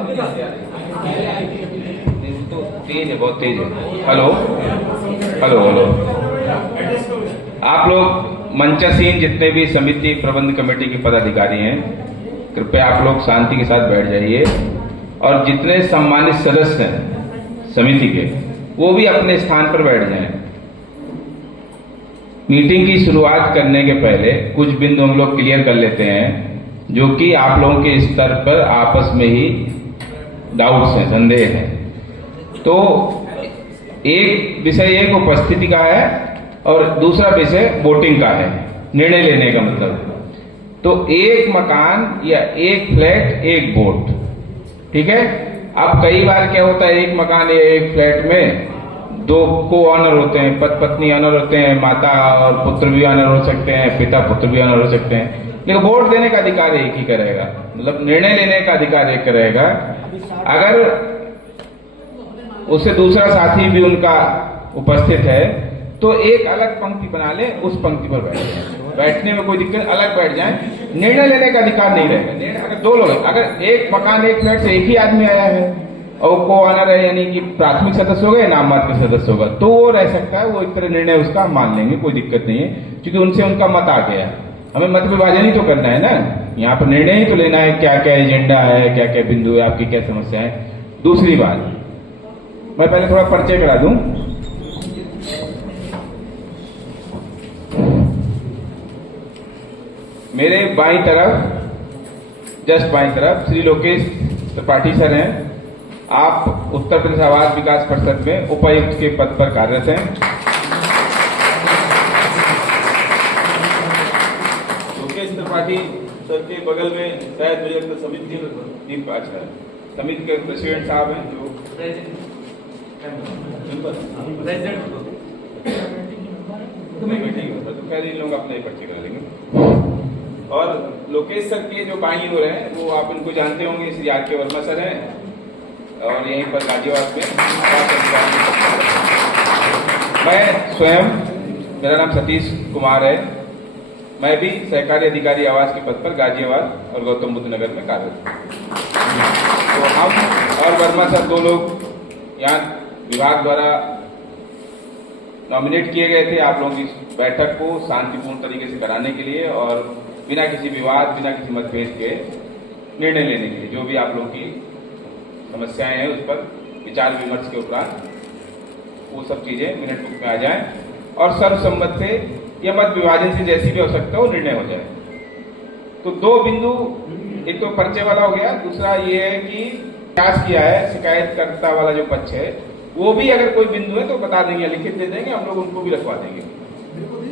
तो तेज है, बहुत तेज है। हेलो हेलो हेलो, आप लोग मंचासीन जितने भी समिति प्रबंध कमेटी के पदाधिकारी हैं, कृपया आप लोग शांति के साथ बैठ जाइए और जितने सम्मानित सदस्य हैं समिति के, वो भी अपने स्थान पर बैठ जाएं। मीटिंग की शुरुआत करने के पहले कुछ बिंदु हम लोग क्लियर कर लेते हैं जो कि आप लोगों के स्तर पर आपस में ही डाउट्स हैं, संदेह हैं। तो एक विषय एक उपस्थिति का है और दूसरा विषय वोटिंग का है, निर्णय लेने का मतलब। तो एक मकान या एक फ्लैट एक वोट, ठीक है। अब कई बार क्या होता है, एक मकान या एक फ्लैट में दो को ऑनर होते हैं, पति पत्नी ऑनर होते हैं, माता और पुत्र भी ऑनर हो सकते हैं, पिता पुत्र भी ऑनर हो सकते हैं, लेकिन वोट देने का अधिकार एक ही करेगा, मतलब निर्णय लेने का अधिकार एक करेगा। अगर उससे दूसरा साथी भी उनका उपस्थित है तो एक अलग पंक्ति बना ले, उस पंक्ति पर बैठ जाए, बैठने में कोई दिक्कत, अलग बैठ जाए, निर्णय लेने का अधिकार नहीं रहेगा। अगर दो लोग, अगर एक मकान एक फ्लैट से एक ही आदमी आया है और को ऑनर है, यानी कि प्राथमिक सदस्य होगा या नाम मात्र सदस्य होगा, तो वो रह सकता है, वो एक तरह निर्णय उसका मान लेंगे, कोई दिक्कत नहीं है, क्योंकि उनसे उनका मत आ गया। हमें मत विभाजन ही तो करना है ना, यहाँ पर निर्णय ही तो लेना है, क्या क्या एजेंडा है, क्या क्या बिंदु है, आपकी क्या समस्या है। दूसरी बात, मैं पहले थोड़ा परिचय करा दूं। मेरे बाईं तरफ, जस्ट बाईं तरफ श्री लोकेश त्रिपाठी सर हैं। आप उत्तर प्रदेश आवास विकास परिषद में उपायुक्त के पद पर कार्यरत हैं। लोकेश त्रिपाठी सर के बगल में शायद मुझे समिति के प्रेसिडेंट साहब हैं, जो तो खैर इन लोग अपने परिचय कर लेंगे। और लोकेश सर के जो बाईं ओर है वो आप इनको जानते होंगे, श्री आर के वर्मा सर हैं और यहीं पर गाजियाबाद में। मैं स्वयं, मेरा नाम सतीश कुमार है, मैं भी सहकारी अधिकारी आवास के पद पर गाजियाबाद और गौतम बुद्ध नगर में कार्यरत हूँ। तो हम और वर्मा सर दो लोग यहाँ विभाग द्वारा नॉमिनेट किए गए थे आप लोगों की बैठक को शांतिपूर्ण तरीके से कराने के लिए और बिना किसी विवाद, बिना किसी मतभेद के निर्णय लेने के लिए, जो भी आप लोगों की समस्याएं हैं उस पर विचार विमर्श के उपरांत वो सब चीजें मिनट बुक में आ जाएं और सर्वसम्मत से या मत विभाजन से जैसी भी आवश्यकता हो निर्णय हो जाए। तो दो बिंदु, एक तो परिचय वाला हो गया, दूसरा ये है कि प्रयास किया है शिकायतकर्ता वाला जो पक्ष है, वो भी अगर कोई बिंदु है तो बता देंगे, लिखित दे देंगे, हम लोग उनको भी रखवा देंगे।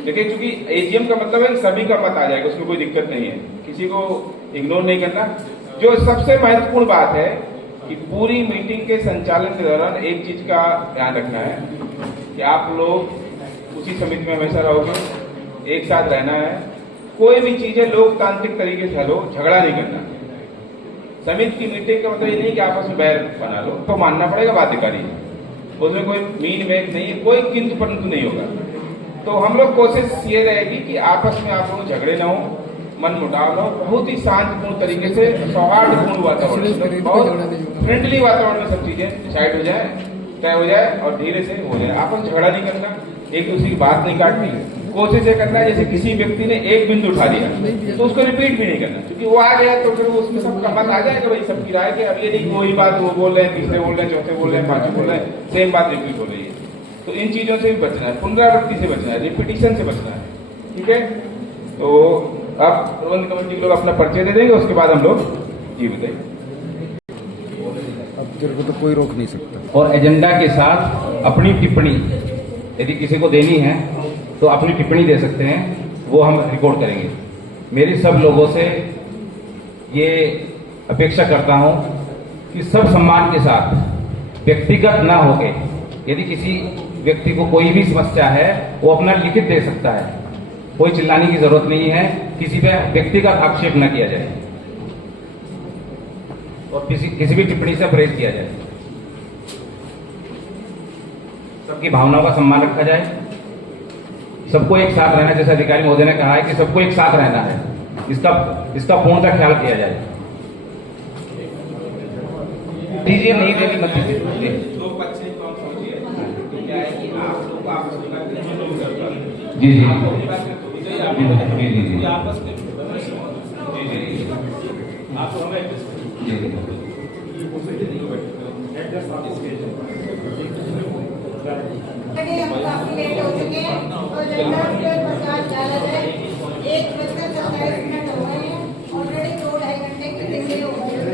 लेकिन चूंकि एजीएम का मतलब है सभी का मत आ जाएगा, उसमें कोई दिक्कत नहीं है, किसी को इग्नोर नहीं करना। जो सबसे महत्वपूर्ण बात है कि पूरी मीटिंग के संचालन के दौरान एक चीज का ध्यान रखना है कि आप लोग उसी समिति में हमेशा रहोगे, एक साथ रहना है, कोई भी चीजें लोकतांत्रिक तरीके से हलो, झगड़ा नहीं करना। समिति की मीटिंग का मतलब ये नहीं कि आपस में बैर बना लो, तो मानना पड़ेगा बाध्यकारी, उसमें कोई मीन मेक नहीं है, कोई किंतु परंतु नहीं होगा। तो हम लोग कोशिश ये रहेगी कि आपस में आप लोग झगड़े न हो, मन मुटाव न हो, बहुत ही शांतिपूर्ण तरीके से सौहार्दपूर्ण वातावरण, बहुत फ्रेंडली वातावरण में सब चीजें डिसाइड हो जाए, तय हो जाए और धीरे से हो जाए। आपस में झगड़ा नहीं करना, एक दूसरे की बात नहीं काटनी, कोशिश ये करना है जैसे किसी व्यक्ति ने एक बिंदु उठा दिया तो उसको रिपीट भी नहीं करना, क्योंकि वो आ गया तो फिर उसमें सबका मत आ जाएगा, भाई सबकी राय के। अब ये नहीं वही बात वो बोल रहे हैं, तीसरे बोल रहे हैं, चौथे बोल रहे हैं, पांचवें बोल रहे हैं, सेम बात रिपीट हो रही है। तो इन चीजों से भी बचना है, पुनरावृत्ति से बचना है, रिपीटिशन से बचना है, ठीक है। तो अब प्रबंध कमेटी के लोग अपना परिचय दे देंगे, उसके बाद हम लोग ये बताएंगे। अब तेरे को तो कोई रोक नहीं सकता। और एजेंडा के साथ अपनी टिप्पणी यदि किसी को देनी है तो अपनी टिप्पणी दे सकते हैं, वो हम रिकॉर्ड करेंगे। मेरी सब लोगों से ये अपेक्षा करता हूं कि सब सम्मान के साथ व्यक्तिगत ना होके, यदि किसी व्यक्ति को कोई भी समस्या है वो अपना लिखित दे सकता है, कोई चिल्लाने की जरूरत नहीं है, किसी पे व्यक्तिगत आक्षेप न किया जाए और किसी भी टिप्पणी से परहेज किया जाए। सबकी भावनाओं का सम्मान रखा जाए, सबको एक साथ रहना, जैसे अधिकारी महोदय ने कहा है कि सबको एक साथ रहना है, इसका पूर्णतः ख्याल किया जाए। दीजिए, नहीं देनी मत दीजिए। दो पक्ष को हम समझिए, तो क्या है कि आप लोग आपस में बात करें, जो लोग करते हैं। जी जी आपको अपनी बात करते हो, विजय आप जी जी जी आपस में जी जी आप लोग हमें जी जी हम काफी लेट हो चुके हैं और जनता पे प्रकाश डाला जाए। 1:27 हो गए हैं, ऑलरेडी 2-2.5 घंटे की डिले हो गई है।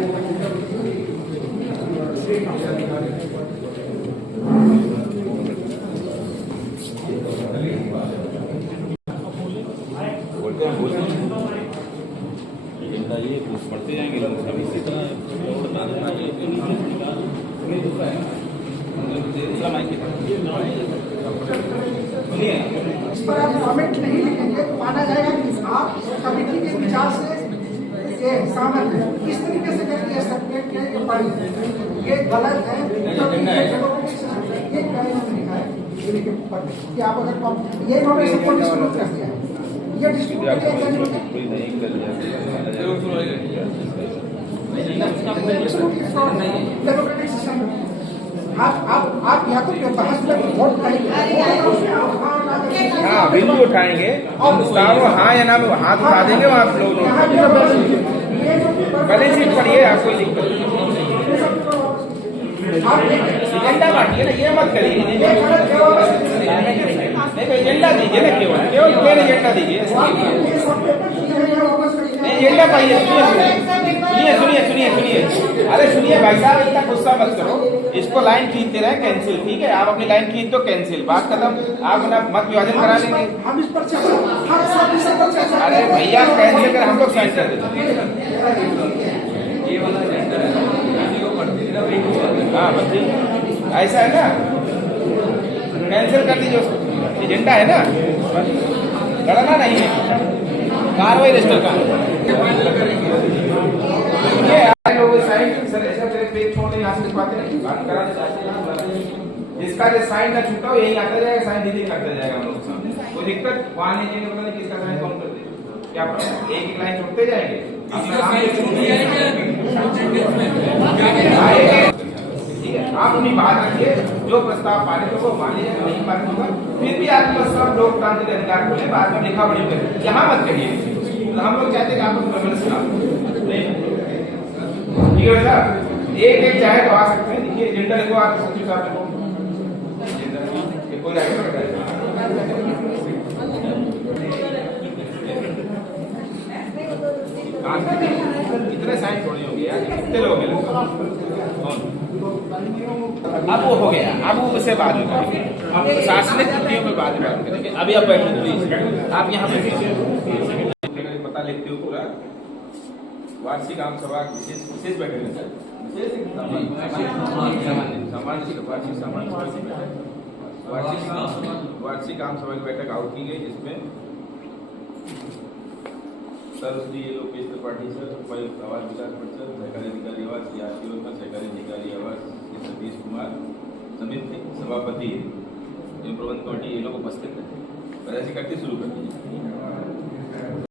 ये पढ़ते जाएंगे लोग सभी से इस पर आप कमेंट नहीं लिखेंगे तो माना जाएगा कि आप कमेटी के विचार से ये सहमत है। इस तरीके से कर दिया सकते हैं ये गलत है, ये कि आप अगर ये इन्होंने सबको डिस्ट्रीब्यूट कर दिया है, ये डिस्ट्रीब्यूट डेमोक्रेटिक सिस्टम में आप या तो बहस में वोट करेंगे, हाँ बिल्कुल उठाएंगे और हाँ या ना में हाथ उठा देंगे आप लोग बैलेंस शीट पढ़िए, आपको दिक्कत एजेंडा बांटिए ना, ये मत करिए। नहीं एजेंडा दीजिए ना, केवल केवल प्लेन एजेंडा दीजिए। एजेंडा पाइए, सुनिए सुनिए सुनिए, अरे सुनिए भाई साहब, इतना गुस्सा मत करो, इसको लाइन खींचते रहे कैंसिल, ठीक है? आप अपनी लाइन खींच दो, कैंसिल, बात खत्म। आप ना मत विभाजन करा लेंगे। हम इस पर चर्चा अरे भैया कैंसिल कर, हम लोग साइन कर देते। हाँ बच्चे ऐसा है ना, कैंसिल कर दीजिए उसको, एजेंडा है ना, लड़ना नहीं है, कार्रवाई रजिस्टर का जिसका जो साइन ना छूटा हो यही आता जाएगा, साइन दीदी करता जाएगा हम लोग सामने, कोई दिक्कत वहां नहीं जाएंगे, पता नहीं किसका साइन कौन कर देगा, क्या प्रॉब्लम? एक लाइन छूटते जाएंगे, ठीक है? आप अपनी बात रखिए, जो प्रस्ताव पारित हो वो मान लीजिए, नहीं पारित होगा फिर भी आपके पास सब लोकतांत्रिक अधिकार खोले, बाद में लिखा पढ़ी करें, यहाँ मत करिए। तो हम लोग चाहते हैं कि आप ठीक है सर, एक एक चाहे तो आ सकते हैं। देखिए एजेंडा लिखो, आप सचिव साहब लिखो, कोई कितने साइन थोड़ी हो गया, कितने लोग हैं? अब वो हो गया, अब वो उससे बाद में करेंगे, अब प्रशासनिक त्रुटियों में बाद में करेंगे। अभी आप बैठे प्लीज, आप यहाँ पे पता लिखते हो पूरा वार्षिक आम सभा विशेष बैठक है सर, वार्षिक आम सभा की बैठक आउट की गई, जिसमें सर श्री लोकेश त्रिपाठी सर, उपायुक्त आवास विकास परिषद, सहकारी अधिकारी आवास सहकारी अधिकारी आवास सतीश कुमार समिति सभापति प्रबंध कमेटी, ये लोग उपस्थित थे। वैसे करके शुरू कर दीजिए।